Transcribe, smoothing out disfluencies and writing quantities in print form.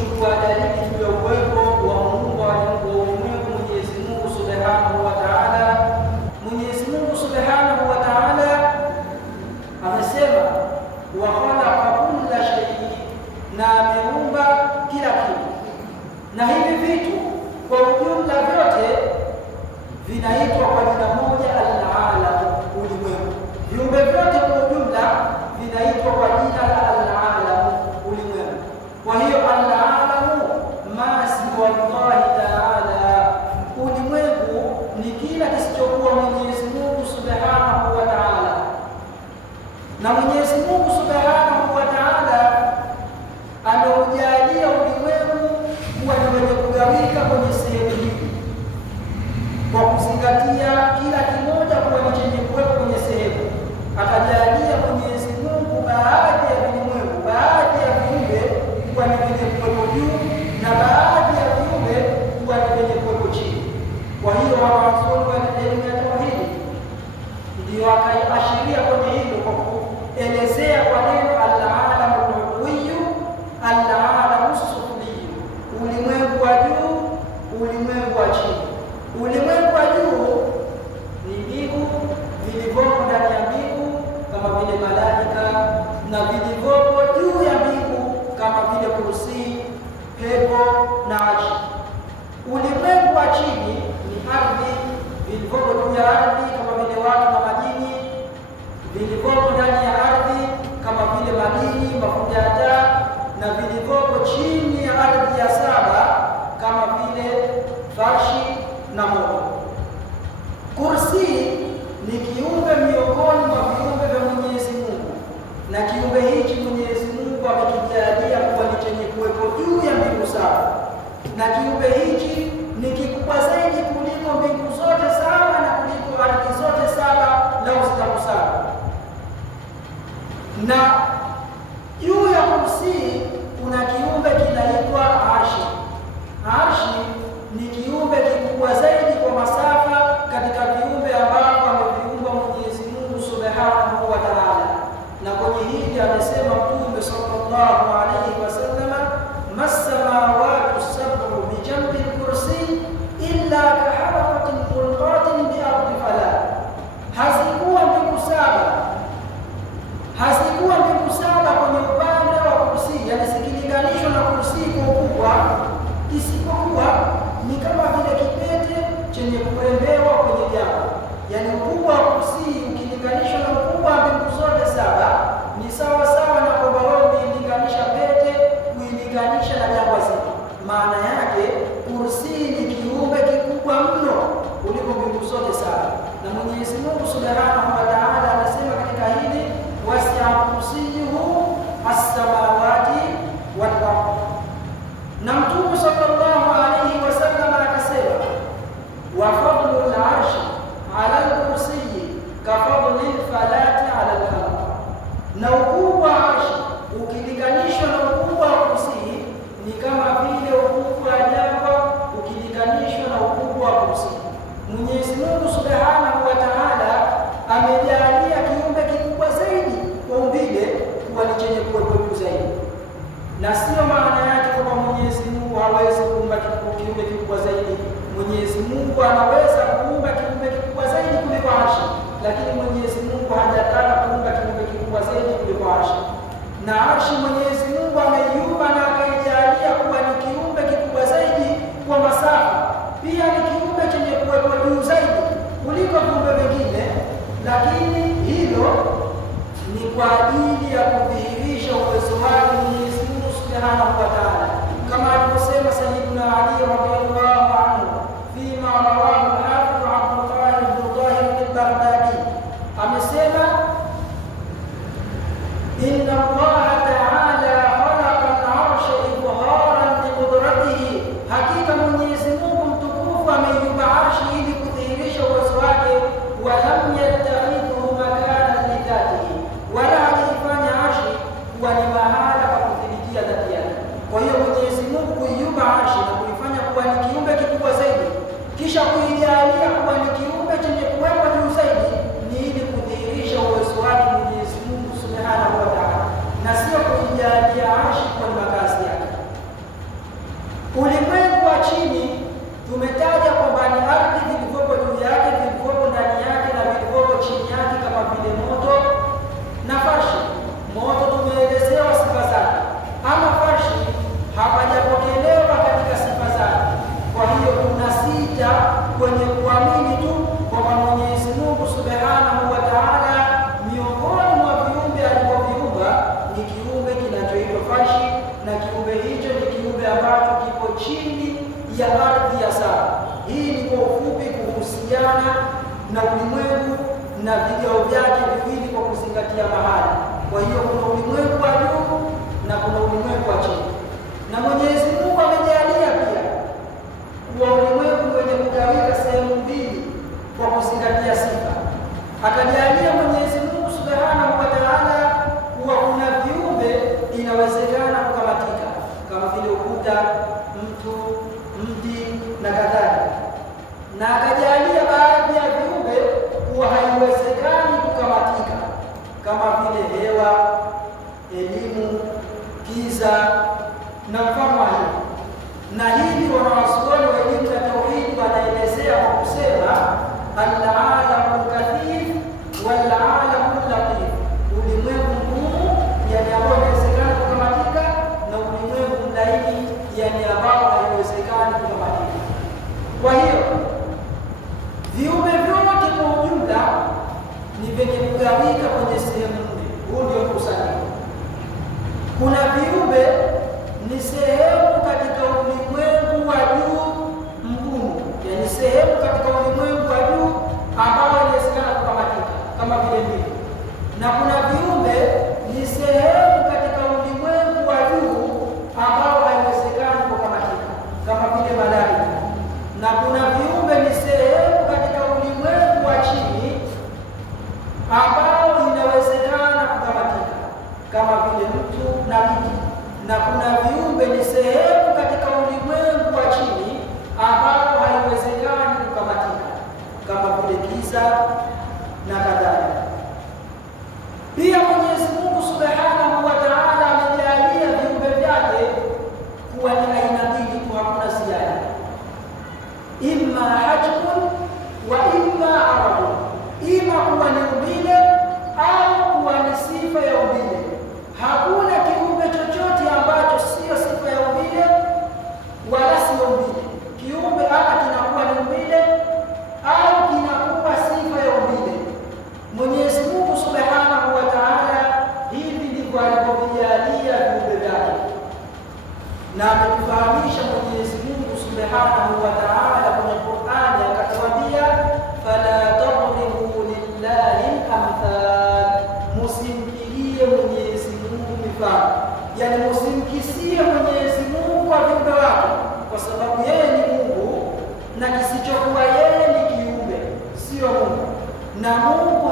kuchukua dalili juu ya uwepo wa Muumba wa ulimwengu Mwenyezi Mungu Subhanahu wa Ta'ala. Mwenyezi Mungu Subhanahu wa Ta'ala amesema wa khalaqa kulla shay'in, na ameumba kila kitu, na hivi vitu kwa ujumla vyote vinaitwa kwa jina moja al-alam, ulimwengu. Viumbe vyote kwa ujumla vinaitwa kwa jina la al-alam, ulimwengu. Kwa hiyo al-alamu ma siwa Allah Ta'ala, ulimwengu ni kila kisichokuwa Mwenyezi Mungu Subhanahu wa Ta'ala. Na Mwenyezi Mungu Subhanahu wa Ta'ala ameujalia ulimwengu kuwa ni wenye kugawika kwenye sehemu hii kwa kuzingatia kila kimoja kuwa ni chenye kuwepo kwenye sehemu. Akajalia Mwenyezi Mungu baadhi ya vilimwengu, baadhi ya viumbe kuwa ni vyenye kuwepo juu na baadhi ya viumbe kuwa ni vyenye kuwepo chini. Kwa hiyo wanazuoni wa elimu ya tauhidi ndio wakaiashiria kwenye hilo kwa kuelezea kwa neno al-alamu al-ulwi, al-alamu as-sufli, ulimwengu wa juu, ulimwengu wa chini. Ulimwengu wa juu ni mbingu, vilivyopo ndani ya mbingu kama vile malaika, na vilivyopo juu ya mbingu kama vile kursi, pepo na arshi. Ulimwengu wa chini ni ardhi, vilivyopo juu ya ardhi kama vile watu na majini, vilivyopo ndani ya ardhi kama vile madini, mafuta ya taa, na vilivyopo chini ya ardhi ya saba kama vile farshi na moto. Kursi ni kiumbe miongoni mwa viumbe vya Mwenyezi Mungu, na kiumbe hichi Mwenyezi Mungu amekijalia kuwa ni chenye kuwepo juu ya mbingu saba, na kiumbe hichi ni kikubwa zaidi kuliko mbingu zote saba na kuliko ardhi zote saba na zitakusaba. Na juu ya kursi kuna kiumbe kinaitwa arshi. Arshi ni kiumbe kikubwa zaidi kwa masafa katika viumbe ambavyo ameviumba Mwenyezi Mungu Subhanahu wa Ta'ala. Na kwenye hili amesema Mtume sallallahu alayhi wasallam, mas-samawati as-sab'u bi jambi al-kursi illa kahalaqatin mulqatin bi ardi fala. Hazikuwa mbingu saba kwenye upande wa kursi, yani sikilinganishwa na kursi kwa ukubwa, isipokuwa ni kama vile kipete chenye kurembewa kwenye jangwa. Yani ukubwa wa kursi ukilinganishwa na ukubwa wa mbingu zote saba ni sawa sawa na kwamba wewe ukilinganisha pete kuilinganisha na jangwa zima. Maana yake kursi ni kiumbe kikubwa mno kuliko mbingu zote saba. Na Mwenyezi Mungu Subhanahu wa Ta'ala anasema katika hili, wasi'a kursiyuhu as-samawati wal ardh. Na Mtume sallallahu alayhi wasallam akasema, wa fadlu al-arshi ala al-kursiyyi ka fadli al-falati ala al-khalq. Na ukubwa wa arshi ukilinganishwa na ukubwa wa kursi ni kama vile ukubwa wa jangwa ukilinganishwa na ukubwa wa kursi. Mwenyezi Mungu Subhanahu wa Ta'ala amejalia kiumbe kikubwa zaidi kwa umbile kuwa ni chenye kuwepo juu zaidi, na sio maana yake kwamba Mwenyezi Mungu hawezi kuumba kiumbe kikubwa zaidi. Mwenyezi Mungu anaweza kuumba kiumbe kikubwa zaidi kuliko arshi, lakini Mwenyezi Mungu hajataka kuumba kiumbe kikubwa zaidi kuliko arshi. Na arshi Mwenyezi Mungu ameiumba na akaijalia kuwa ni kiumbe kikubwa zaidi kwa masafa, pia ni kiumbe chenye kuwepo juu zaidi kuliko viumbe vingine, lakini hilo ni kwa ajili ya kudhihirisha uwezo wake Mwenyezi Mungu Subhanahu wa Ta'ala, kama alivyosema Sayyidina Ali radhiyallahu anhu fima rawahu al-Hafidh Abdul Qahir ibn Tahir al-Baghdadi, amesema inna Allah Ta'ala ambacho kipo chini ya ardhi ya saba. Hii ni kwa ufupi kuhusiana na ulimwengu na vigao vyake viwili kwa kuzingatia mahali. Kwa hiyo kuna ulimwengu wa juu na kuna ulimwengu wa chini, na Mwenyezi Mungu amejalia pia kuwa ulimwengu wenye kugawika sehemu mbili kwa kuzingatia sifa. Akajalia Mwenyezi Mungu Subhanahu wa Ta'ala kuwa kuna viumbe inawezekana kukamatika kama vile ukuta, mtu, mti na kadhalika, na akajalia baadhi ya viumbe kuwa haiwezekani kukamatika kama vile hewa, elimu, giza na mfano hii. Na hili wanawazuoni wa elimu ya tauhidi wanaelezea kwa kusema al-alamu kathif wal-alamu latif, ulimwengu mgumu, yani ambao inawezekana kukamatika, na ulimwengu mlaini, yani ambao haiwezekani kukamatika. Kwa hiyo viumbe vyote kwa ujumla ni vyenye kugawika kwenye sehemu nne. Huu ndio mkusanyiko. Kuna viumbe ni sehemu katika ulimwengu wa juu mgumu, yani sehemu katika ulimwengu wa juu ambao inawezekana kukamatika kama vile mbingu, na kuna viumbe ni sehemu katika ulimwengu wa juu ambao haiwezekani kukamatika kama vile malaika, na kuna viumbe ni sehemu katika ulimwengu wa chini ambao inawezekana kukamatika kama vile mtu na miti, na kuna viumbe ni sehemu katika ulimwengu wa chini ambao haiwezekani kukamatika kama vile giza na kadhalika. Pia Mwenyezi Mungu Subhanahu wa Ta'ala amejalia viumbe vyake kuwa ni aina mbili tu, hakuna ziada, imma hajmun wa imma aradun, ima kuwa ni umbile au kuwa ni sifa ya umbile. Hakuna kiumbe chochote ambacho sio sifa ya umbile wala sio umbile. Kiumbe ama kinakuwa ni umbile au kinakuwa sifa ya umbile. Mwenyezi Mungu Subhanahu wa Ta'ala hivi ndivyo alivyovijalia viumbe vyake, na ametufahamisha Mwenyezi Mungu Subhanahu wa Ta'ala kwenye Qur'ani akatuambia, fala tadribu lillahi al-amthal, musimpigie Mwenyezi Mungu mifano, yani musimkisie Mwenyezi Mungu kwa viumbe wake, kwa sababu yeye ni Mungu na kisichokuwa yeye ni kiumbe, sio Mungu, na Mungu